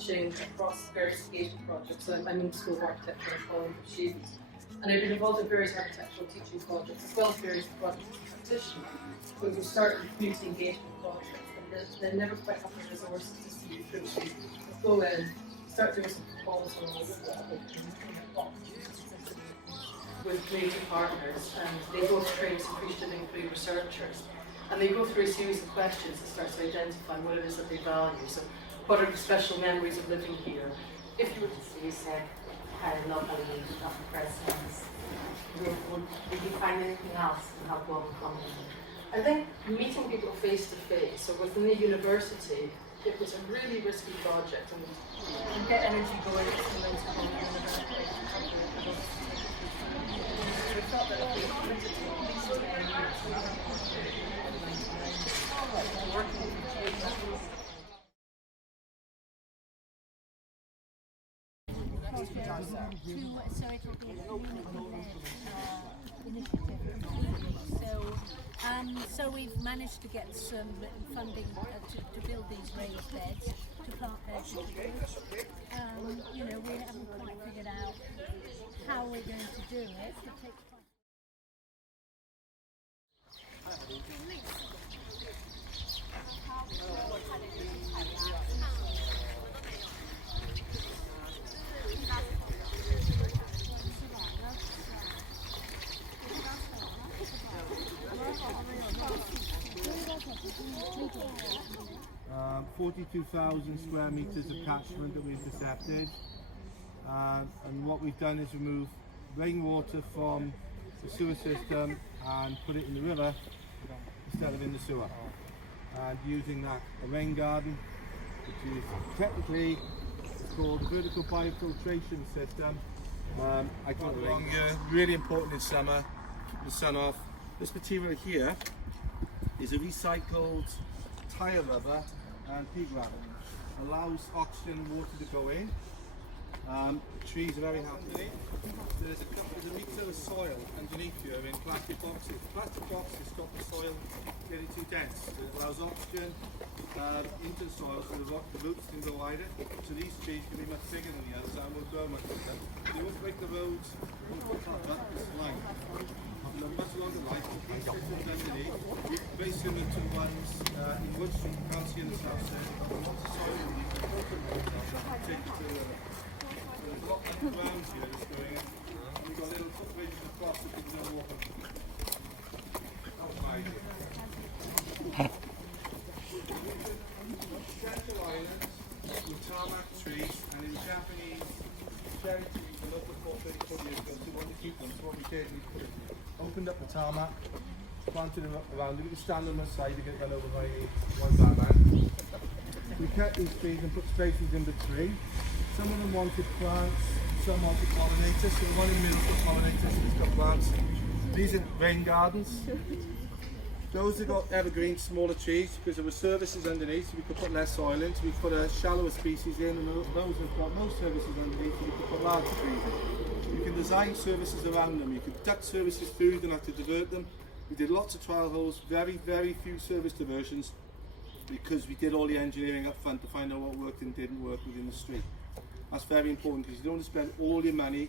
teaching across various engagement projects. So I'm in the School of Architecture and following the students. And I've been involved in various architectural teaching projects, as well as various projects as a practitioner. But we start with community engagement projects, and they never quite have the resources to see you through. So you go in, start doing some proposals with creative partners, and they go to train some appreciative include researchers. And they go through a series of questions that starts to identify what it is that they value. So, what are the special memories of living here? If you were to You said kind of locally of presence. Did you find anything else to help overcome it? I think meeting people face to face, so within the university, it was a really risky project, and you get energy going at the university. We thought that if we committed to at least 10 years, working with the So it will be a community-led initiative. So we've managed to get some funding to build these raised beds, to plant vegetables. You know, we haven't quite figured out how we're going to do it. It takes quite 42,000 square metres of catchment that we've intercepted, and what we've done is remove rainwater from the sewer system and put it in the river instead of in the sewer, and using that a rain garden, which is technically it's called vertical biofiltration system. I got it wrong here. Really important in summer, keep the sun off. This material here is a recycled tyre rubber and pea gravel. Allows oxygen and water to go in. Trees are very happy. There's a metre of soil underneath here in plastic boxes. Plastic boxes stop the soil getting too dense. It allows oxygen into the soil so the roots can go wider. So these trees can be much bigger than the others and will grow much bigger. They won't break the roads, won't put up this line. Much longer life, underneath. Very similar to ones in Wood Street, you can't see in the south side. Lots of soil underneath. Take it to there's a lot of ground here that's going in. We've got little footbridges across that people don't walk on. Outside here. Central islands with tarmac trees, and in Japanese cherry trees, the local 434 years ago, so we want to keep them. So what we did, we opened up the tarmac, planted them around. You can stand on the side, you get run over by one Batman. We kept these trees and put spaces in between. Some of them wanted plants, some wanted pollinators. So the one in the middle for pollinators, it's got plants. These are rain gardens. Those have got evergreen, smaller trees because there were services underneath, so we could put less soil in. So we put a shallower species in, and those have got no services underneath, so we could put larger trees in. You can design services around them. You can duct services through, you don't have to divert them. We did lots of trial holes, very few service diversions, because we did all the engineering up front to find out what worked and didn't work within the street. That's very important because you don't want to spend all your money,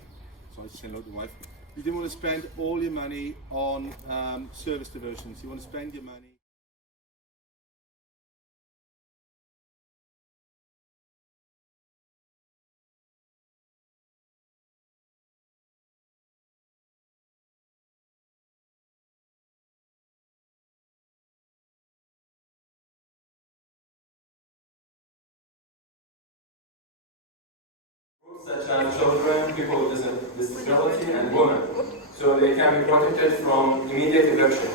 sorry to say hello to the wife, you don't want to spend all your money on service diversions. You want to spend your money such as children, people with disability, and women, so they can be protected from immediate eviction.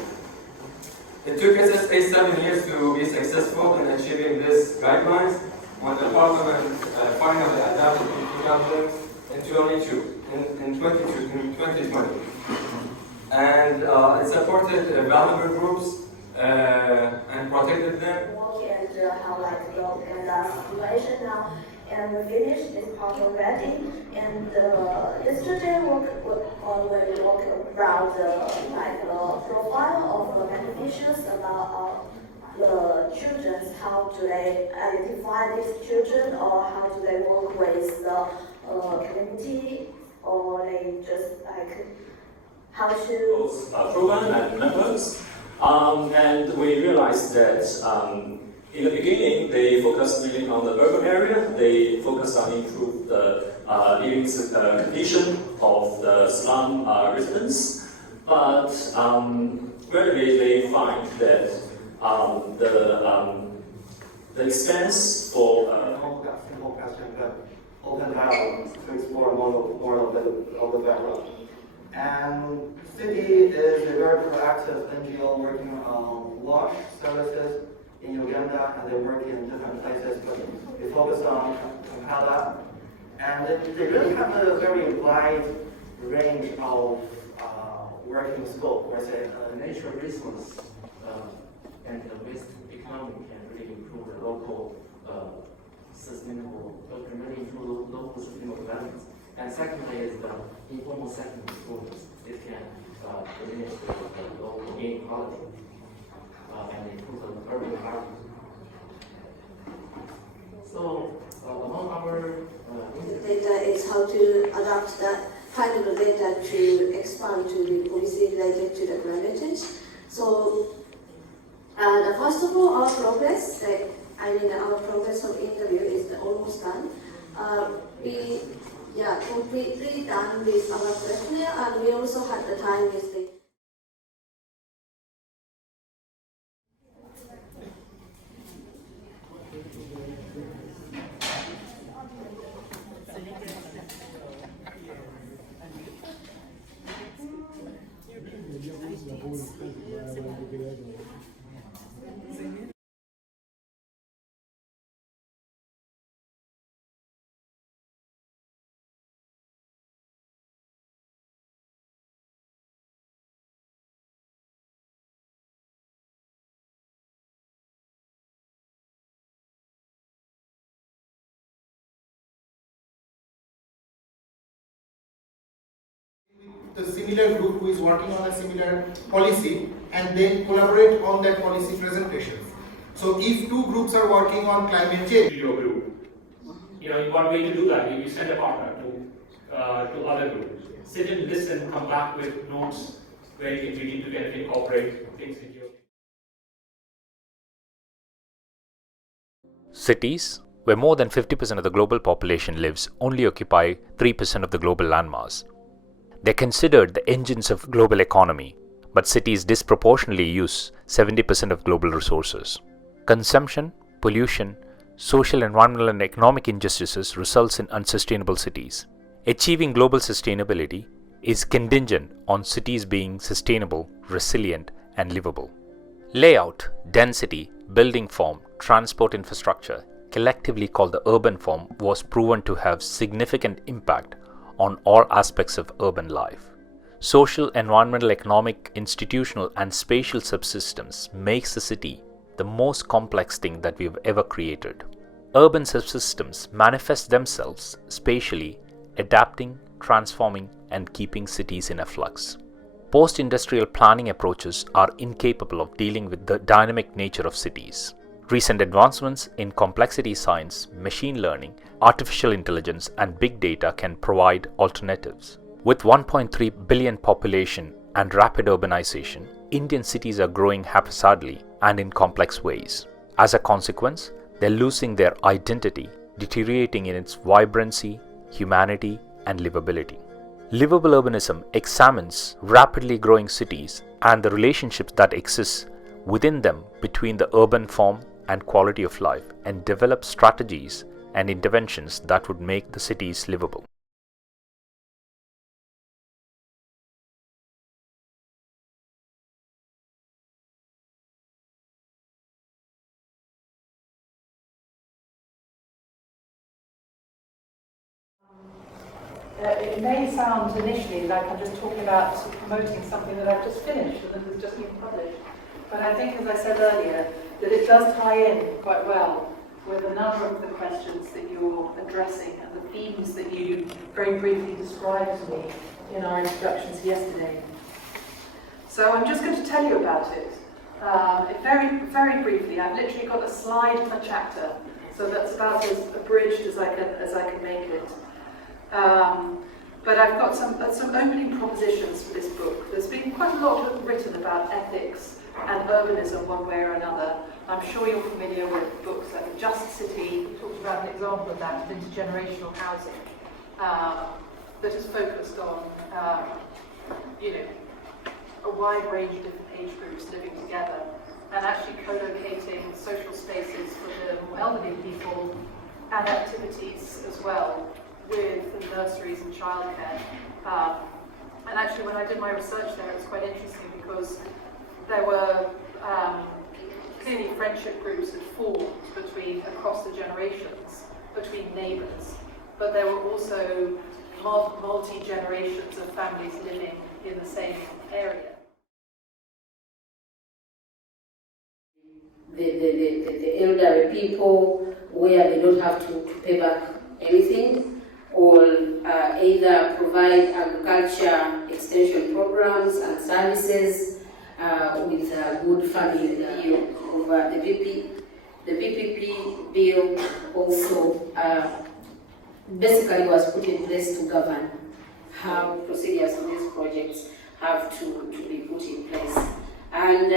It took SSA 7 years to be successful in achieving these guidelines when the Parliament finally adopted in 2020. And it supported vulnerable groups and protected them. And highlight the situation now. And we finished this part already. And yesterday when we walk around the profile of beneficiaries about the children, how do they identify these children, or how do they work with the community, or they just like how to program and networks. And we realized that in the beginning they focused really on the urban area. They focused on improve the living condition of the slum residents. But gradually they find that the expense for simple question, but open dialogue to explore more of the background. And City is a very proactive NGO working on wash services in Uganda, and they work in different places, but they focus on Kampala. And they really have a very wide range of working scope, where say natural resource and the waste economy can really improve the local sustainable development. And secondly is the informal sector schools. It can diminish the local inequality and improve the urban environment. So among our the data is how to adapt that kind of data to expand to the policy related to the climate change. So first of all, our progress, our progress from interview is almost done. We completely done with our questionnaire, and we also had the time with the similar group who is working on a similar policy, and then collaborate on that policy presentations. So if two groups are working on climate change, your group, one way to do that, you send a partner to other groups. Sit and listen, come back with notes where you can begin to kind of incorporate things into your. Cities, where more than 50% of the global population lives, only occupy 3% of the global landmass. They're considered the engines of global economy, but cities disproportionately use 70% of global resources. Consumption, pollution, social, environmental and economic injustices results in unsustainable cities. Achieving global sustainability is contingent on cities being sustainable, resilient and livable. Layout, density, building form, transport infrastructure, collectively called the urban form, was proven to have significant impact on all aspects of urban life. Social, environmental, economic, institutional and spatial subsystems makes the city the most complex thing that we've ever created. Urban subsystems manifest themselves spatially, adapting, transforming and keeping cities in a flux. Post-industrial planning approaches are incapable of dealing with the dynamic nature of cities. Recent advancements in complexity science, machine learning, artificial intelligence and big data can provide alternatives. With 1.3 billion population and rapid urbanization, Indian cities are growing haphazardly and in complex ways. As a consequence, they're losing their identity, deteriorating in its vibrancy, humanity and livability. Livable urbanism examines rapidly growing cities and the relationships that exist within them between the urban form and quality of life, and develop strategies and interventions that would make the cities livable. It may sound initially like I'm just talking about promoting something that I've just finished and that has just been published, but I think, as I said earlier, that it does tie in quite well with a number of the questions that you're addressing and the themes that you very briefly described to me in our introductions yesterday. So I'm just going to tell you about it. Very briefly, I've literally got a slide per chapter, so that's about as abridged as I can make it. But I've got some opening propositions for this book. There's been quite a lot written about ethics and urbanism one way or another. I'm sure you're familiar with books like Just City, talks about an example of that, intergenerational housing, that is focused on, a wide range of different age groups living together, and actually co-locating social spaces for the more elderly people and activities as well with the nurseries and childcare. And actually when I did my research there, it was quite interesting because there were clearly friendship groups had formed across the generations, between neighbours, but there were also multi-generations of families living in the same area. The elderly people where they don't have to pay back anything, or either provide agriculture extension programs and services with good funding. The PPP bill also basically was put in place to govern how procedures for these projects have to be put in place. And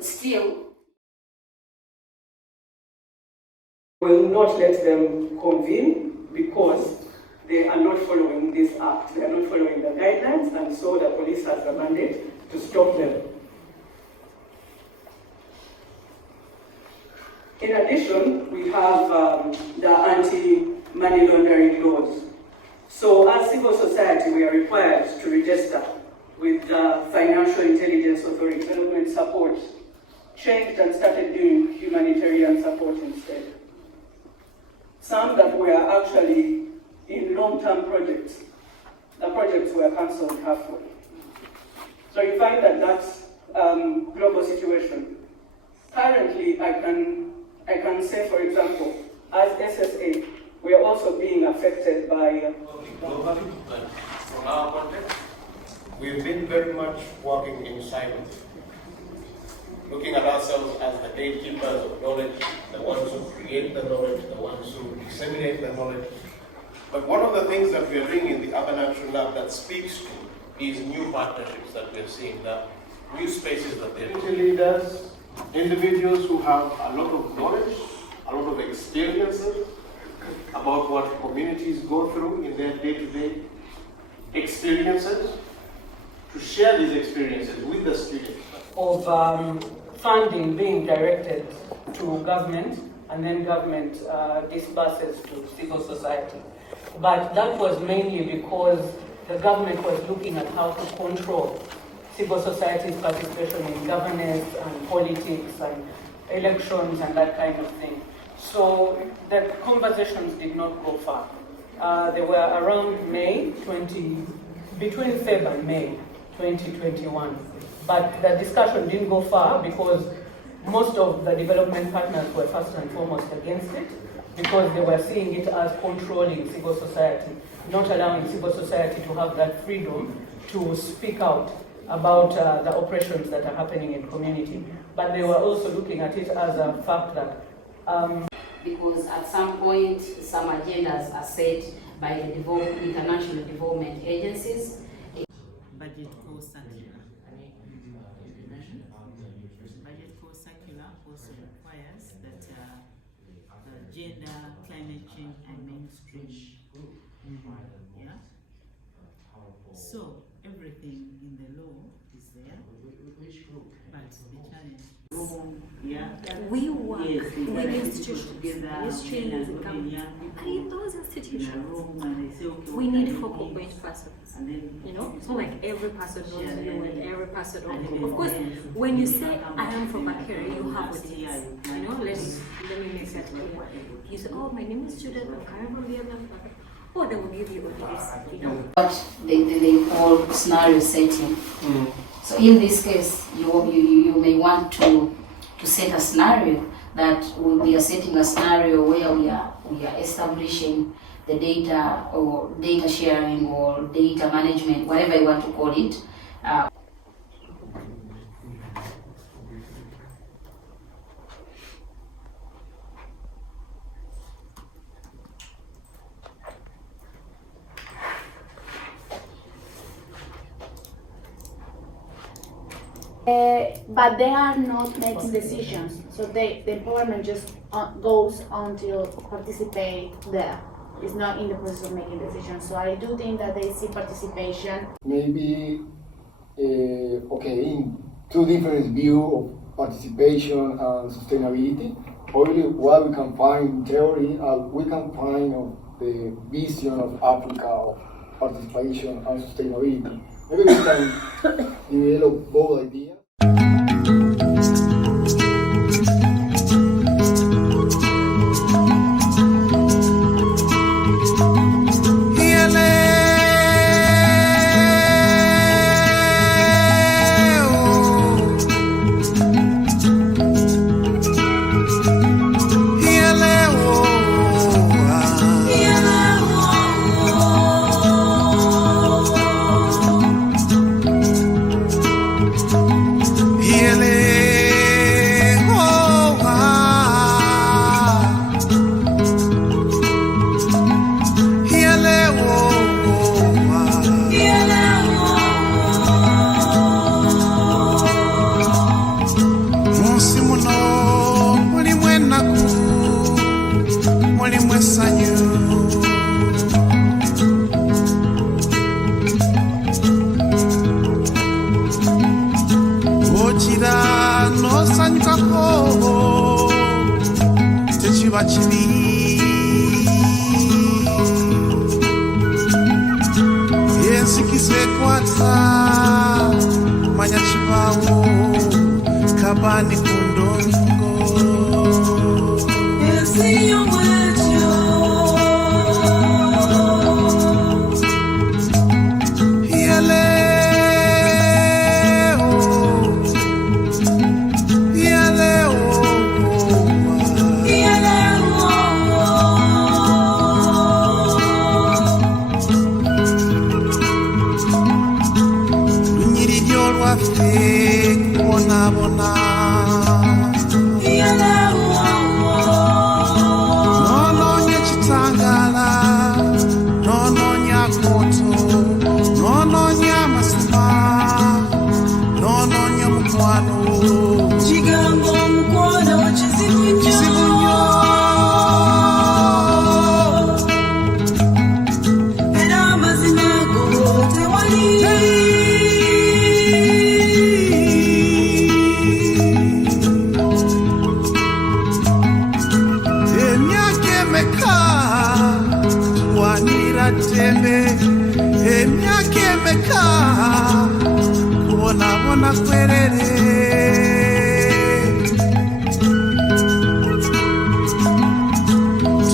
still, will not let them convene because they are not following this act. They are not following the guidelines, and so the police has the mandate to stop them. In addition, we have the anti-money laundering laws. So as civil society, we are required to register with the Financial Intelligence Authority. Development support changed and started doing humanitarian support instead. Some that were actually in long-term projects, the projects were cancelled halfway. So you find that that's global situation. Currently, I can say, for example, as SSA, we are also being affected by globally, but from our context, we've been very much working in silence, looking at ourselves as the gatekeepers of knowledge, the ones who create the knowledge, the ones who disseminate the knowledge. But one of the things that we are doing in the Urban Action Lab that speaks to these new partnerships that we're seeing, the new spaces that they're Community leaders, individuals who have a lot of knowledge, a lot of experiences about what communities go through in their day-to-day experiences, to share these experiences with the students. Of funding being directed to government, and then government disburses to civil society. But that was mainly because the government was looking at how to control civil society's participation in governance and politics and elections and that kind of thing. So the conversations did not go far. They were around between Feb and May 2021. But the discussion didn't go far because most of the development partners were first and foremost against it, because they were seeing it as controlling civil society, not allowing civil society to have that freedom to speak out about the oppressions that are happening in community. But they were also looking at it as a fact that because at some point some agendas are set by the international development agencies. Budget core circular. Budget core circular also requires that gender, climate change, and mainstream. Yeah. So everything in the law is there, but the challenge. We work with institutions, ministries, and government. And in those institutions, we need focal point persons. You know, it's not like every person knows you and every person knows you. Of course, when you say, I am from Akira, you have what it is. You know, let me make that clear. You say, oh, my name is student, I'm coming from the other. Oh, they will give you what it is. You know. What they call scenario setting. So in this case, you may want to set a scenario that we are setting a scenario where we are establishing the data or data sharing or data management, whatever you want to call it. But they are not making decisions, so the empowerment just goes until participate there. It's not in the process of making decisions. So I do think that they see participation. Maybe, in two different views of participation and sustainability. Only what we can find in theory, we can find of the vision of Africa of participation and sustainability. Maybe we can develop both ideas.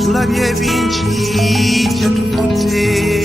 Tulabye bingi gye tukote